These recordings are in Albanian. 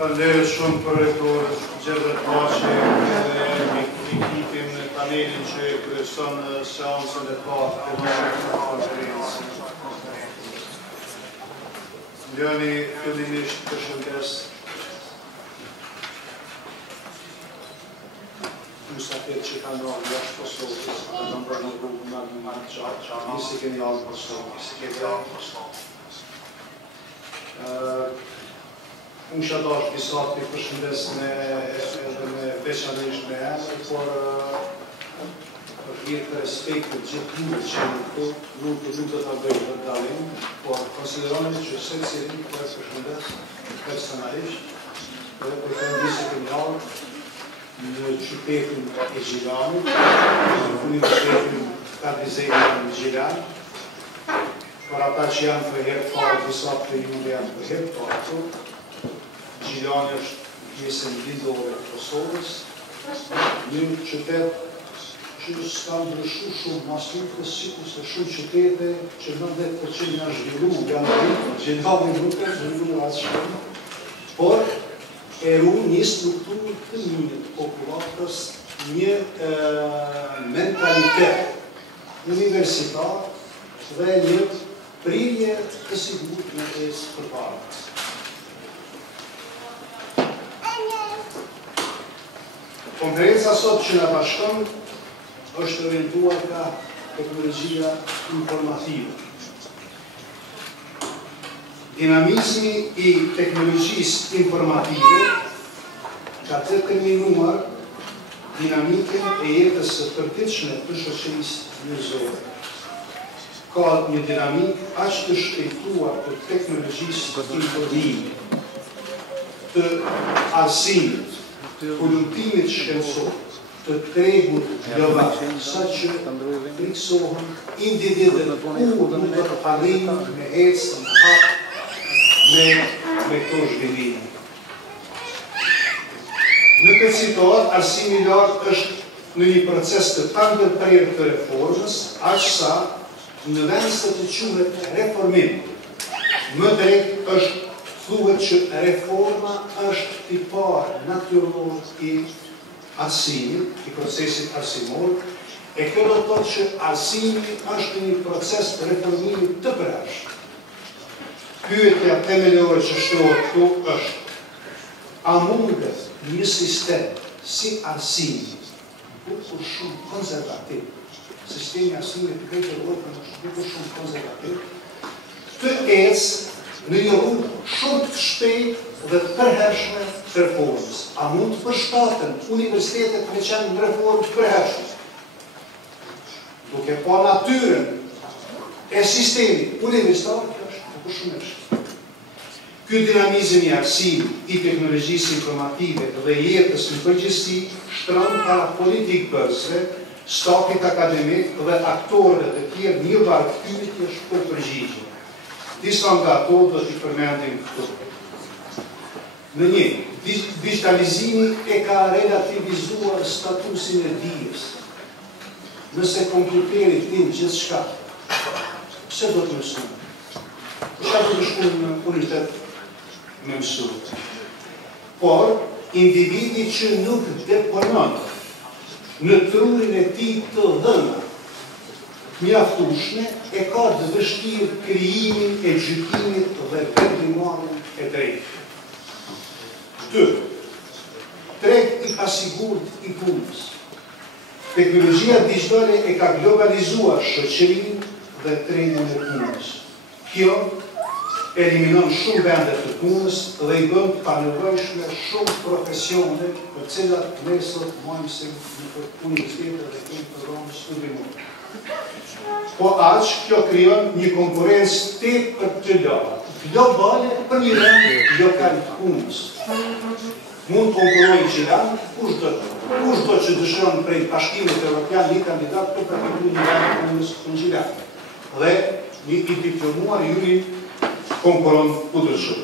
Falenderoj shumë për këto gjëra të mëshme dhe ekipin e panelin që kryeson seancën e parë të konferencës. Njëri fillimisht përshëndes musafirët që kanë rënë jashtë Kosovës, dhe kanë bërë në rrugë më të gjatë, nisi keni ardhur në Kosovë, nisi keni ardhur në Kosovë. Unë që dash disa të përshëndes me veçanërisht me emër, por për jetë respektit gjithë njërë që në këtu, nuk do të bëjë për dalim, por konsideroni që secili për përshëndes personalisht, dhe për këndisi kënjallë në qytetin e Gjilanit, në Universitetin Kadrizejnë në Gjilan, për ata që janë për herë farë, disa për ju janë për herë farë, Gjilani është pjesën lindore të Kosovës, një qytet që s'ka ndryshu shumë masifës, sikur se shumë qytete që 90% janë zhvillu, janë rritë, Gjilani nuk e zhvillu asë shumë, por eru një strukturë të një të populatës, një mentalitet universitar dhe një prirje të sigurt në esë përpara. Konferenca sot që në bashkon është orientuar ka teknologjia informative. Dinamizmi i teknologjisë informative ka determinuar dinamikën e jetës së përditshme të shoqërisë njerëzore. Ka një dinamikë aq të shpejtuar të teknologjisë informimit, të arsimit, kulturtimit shkencor, të tregut global, sa që friksohen individet kur nuk do të arrijnë me ecë në hap me këto zhvillime. Në këtë situatë, arsimi i lartë është në një proces të pandërprerë të reformës, aq sa në vend se të quhet reformim, më drejt është thuhet që reforma është tipar natyror i arsimit, i procesit arsimor, e kjo do të thotë që arsimi është një proces të reformimit të përhershëm. Pyetja themelore që shtrohet këtu është: a mundet një sistem si arsimi, bukur shumë konservativ, sistemi arsimit të këtë Europën është bukur shumë konservativ, të ecë në një rrugë shumë të shpejtë dhe të përhershme të reformës? A mund të përshtaten universitetet me qenë në reformë të përhershme? Duke pa natyrën e sistemit universitar, kjo është bukur shumë e vështirë. Ky dinamizëm i arsimit, i teknologjisë informative dhe jetës në përgjithësi shtron para politikësve, stafit akademik dhe aktorëve të tjerë një varg pyetjesh për përgjigje. Disa nga ato do t'i përmendim këtu. Në një, digitalizimi e ka relativizuar statusin e dijes. Nëse kompjuterit din gjithçka, pse do të mësojmë? Çfarë do të shkojmë në universitet me mësues? Por, individi që nuk deponon në trurin e tij të dhëna mjaftueshme, e ka të vështirë krijimin e gjykimit dhe vendimarrjen e drejtë. 2. Treg i pasigurt i punës. Teknologjia digjitale e ka globalizuar shoqërinë dhe tregin e punës. Kjo eliminon shumë vende të punës dhe i bën të panevojshme shumë profesione, për cilat ne sot marrim në universitetet dhe kemi programe studimore. Po aq, kjo krijon një konkurrencë tepër të lartë, globale për një vend lokal të punës. Mund konkurrojnë Gjilan, kushdo që dëshiron prej bashkimit evropian një kandidat për përfitu një vend të punës në Gjilan. Dhe një i diplomuar juri konkuron kundërshëm.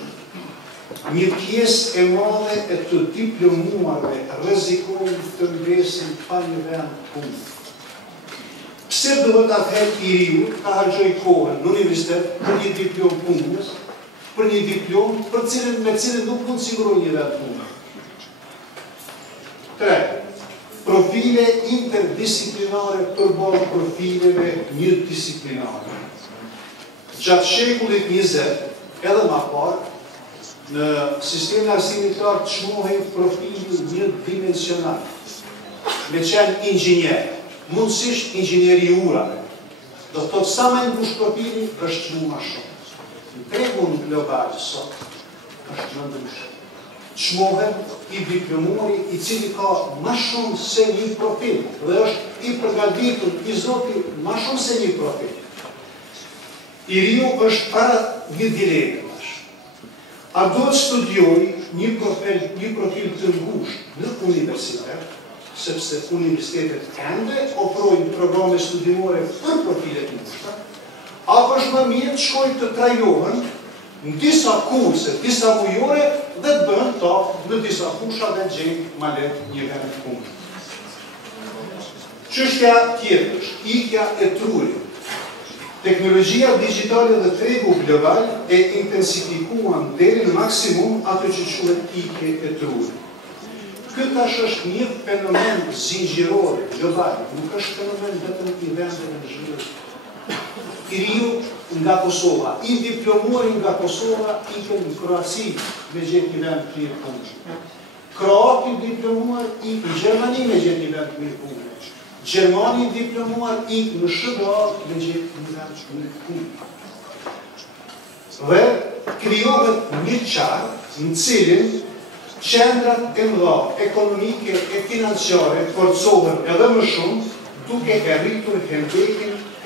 Një pjesë e madhe e të diplomuarve rrezikojnë të mbesin pa një vend punë. Pse duhet atëherë i riu ka harxoj kohën në universitet për një diplom punës, për një diplom me cilën nuk mund siguroj një vend punë. 3. Profile interdisciplinare përballë profileve një disciplinare. Gjatë shekullit 20, edhe më parë, në sistemin arsimtar çmohej profili një dimensional. Me qenë inxhinier, mundësisht inxhinieri urave. Do të thotë sa më mbush profili është çmu më shumë. Në tregun global sot është më ndryshe. Çmohet i diplomuari i cili ka më shumë se një profil dhe është i përgatitur i zoti më shumë se një profil. I riu është para një dileme. A do të studioj një profil të ngushtë në universitet, sepse universitetet ende ofrojnë programe studimore për profile të ngushta, apo është më mirë të shkoj të trajohen në disa kurse, disa mujore dhe të bëhen ta në disa fusha dhe gjejnë ma letë një vend të punë. Çështja tjetër është ikja e trurit. Teknologjia digitale dhe tregu global e intensifikuan deri në maksimum ato që quhet ikje e trurit. Ky tash është një fenomen zinxhiror global, nuk është fenomen vetëm i vendeve në zhvillim. I riu nga Kosova, i diplomuari nga Kosova ikën në Kroaci me gjetë një vend të mirë punë. Kroati diplomuar ikë në Gjermani me gjetë një vend të mirë punë. Gjermani diplomuar ikë në SHDA me gjetë një vend të mirë punë. Dhe krijohet një qark në cilin qendrat e mëdha ekonomike e financiare forcohen edhe më shumë duke e rritur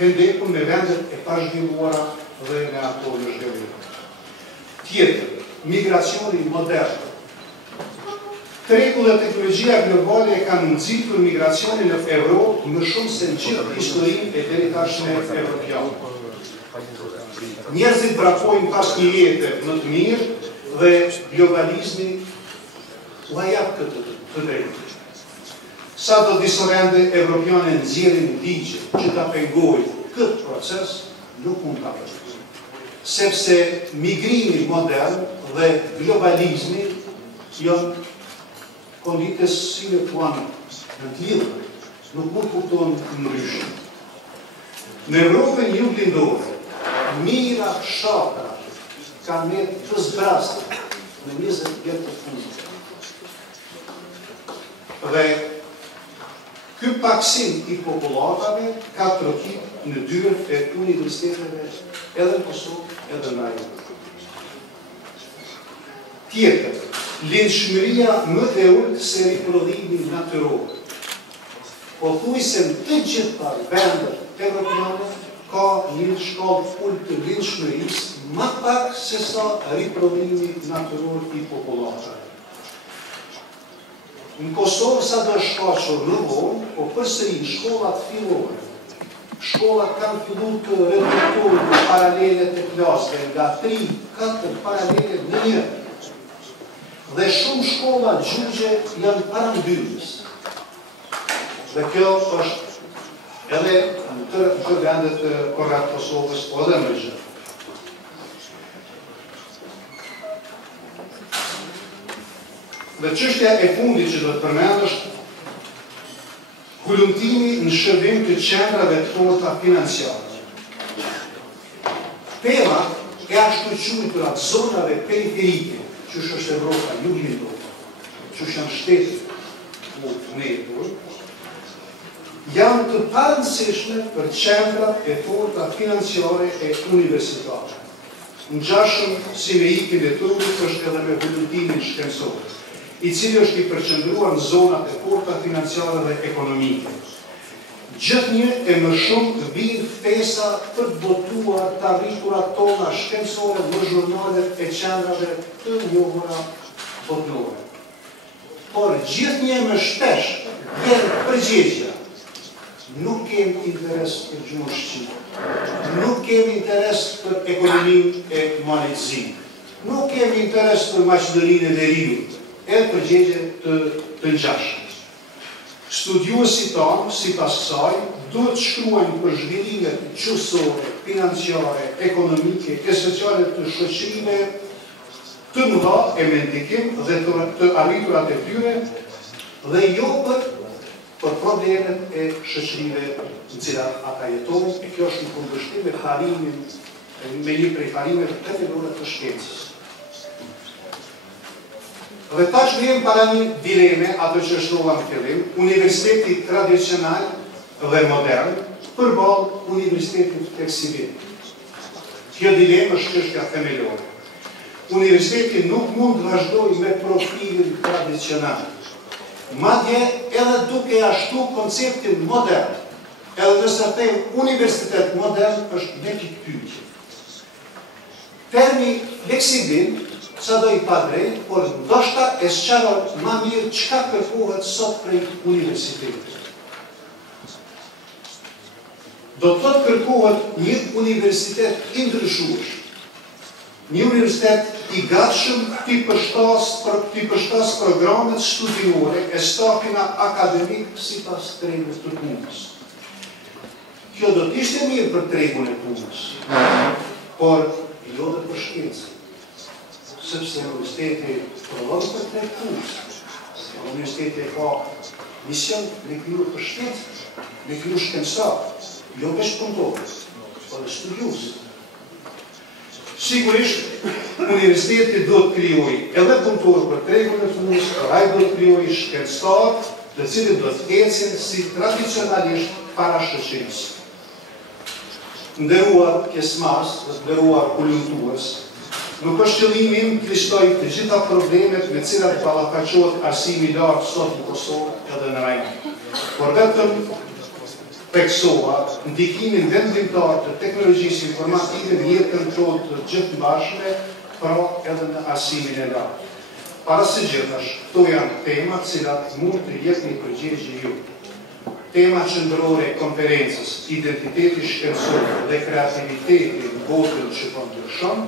hendekun me vendet e pazhvilluara dhe me ato në zhvillim. Tjetër, migracioni modern. Treku dhe teknologjia globale e kanë nxitur migracionin në Evropë më shumë se në gjithë historinë e deri tashme evropiane. Njerëzit vrapojnë pas një jete më të mirë dhe globalizmi ua jap këtë të drejtë. Sa do disa vende evropiane nxjerrin ligje që ta pengojnë këtë proces, nuk mund ta bëjnë. Sepse migrimi modern dhe globalizmi janë kondites sine qua non, në të lidhura, nuk mund kuptohen ndryshe. Në Evropën juglindore, mijëra fshatra kanë ne të zbrastë në 20 vjet të fundit. Dhe ky paksim i popullatave ka trokit në dyert e universiteteve edhe në Kosovë, edhe në Ajo. Tjetër, lindshmëria më e ulët se riprodhimi natyror. Pothuajse në të gjitha vendet evropiane ka një shkallë ulët të lindshmërisë më pak se sa riprodhimi natyror i popullatave. Në Kosovë sa do shfaqur në vonë, po përsëri shkollat fillore. Shkollat kanë filluar të reduktohen paralele të klasëve nga 3-4 paralele në një. Dhe shumë shkolla gjugje janë parambyrës. Dhe kjo është edhe në të vendet të korrat Kosovës, o dhe më gjë. Dhe çështja e fundit që do të përmend është hulumtimi në shërbim të qendrave të forta financiare. Tema e ashtu quajtura zonave periferike, që është Evropa juglindore, që janë shtetet ku ne jetojmë, janë të parëndësishme për qendrat e forta financiare e universitare. Ngjashëm si me ikjen e trurit është edhe me hulumtimin shkencor, i cili është i përqendruar në zonat e forta financiare dhe ekonomike. Gjithnjë e më shumë vijnë ftesa për të botuar të arriturat tona shkencore në zhurnalet e qendrave të njohura botërore. Por gjithnjë më shpesh vjen përgjigjja. Nuk kemi interes për gjuhën shqipe. Nuk kemi interes për ekonominë e monetizimit. Nuk kemi interes për Maqedoninë e Veriut. E përgjigje të ngjashme. Studiuesit tanë, sipas kësaj, duhet shkruajnë për zhvillimet qësore financiare, ekonomike e sociale të shoqërive të mëdha e me ndikim dhe të arriturat e tyre dhe jo për problemet e shoqërive në cilat ata jetojnë. Kjo është në kundërshtim me harimin, me një prej harimeve themelore të shkencës. Dhe tash vjen para një dileme, ato që shrova në fillim, universiteti tradicional dhe modern përballë universitetit fleksibil. Kjo dilemë është çështja themelore. Universiteti nuk mund të vazhdojë me profilin tradicional. Madje edhe duke ashtu konceptin modern, edhe nëse them universitet modern është me pikë pyetje. Termi fleksibil sa do i pa drejt, por ndoshta e sqaron më mirë çka kërkohet sot prej universitetit. Do të thotë kërkohet një universitet i ndryshuar. Një universitet i gatshëm të përshtas programet studiore e stafina akademik sipas tregut të punës. Kjo do të ishte mirë për tregun e punës, por jo dhe për shkencën. Sepse universiteti prodhon për treg punës. Universiteti ka mision me kriju për shkencë, me kriju shkencëtar, jo veç punëtorë, por studiues. Sigurisht, universiteti do të krijojë edhe punëtorë për tregun e punës, por ai do të krijojë shkencëtar, të cilët do të ecin si tradicionalisht para shoqërisë. Nderuar pjesëmarrës dhe nderuar ulëmtues, nuk është qëllimi im të listoj të gjitha problemet me cilat ballafaqohet arsimi i lartë sot në Kosovë edhe në rajon, por vetëm theksova ndikimin vendimtar të teknologjisë informative në jetën tonë të gjithëmbashme, pra edhe në arsimin e lartë. Para së gjithash, këto janë tema të cilat mund të jepni përgjigje ju. Tema qendrore e konferencës, identiteti shkencor dhe kreativiteti në botën që po ndryshon,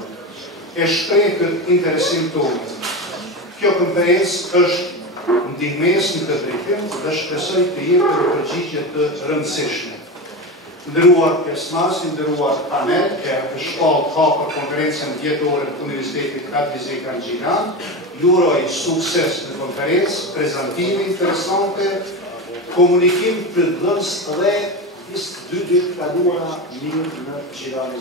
e shprehur interesin tonë. Kjo konferencë është ndihmës në këtë drejtim dhe shpresoj të jepë përgjigje të rëndësishme. Nderuar pjesëmarrës, nderuar panel, e shkallë ka për konferencën vjetore të Universitetit Kadri Kanxhinan, ju uroj sukses në konferencë, prezantime interesante, komunikim të dhënës dhe 2 ditë kaluara mirë në Xhiranë.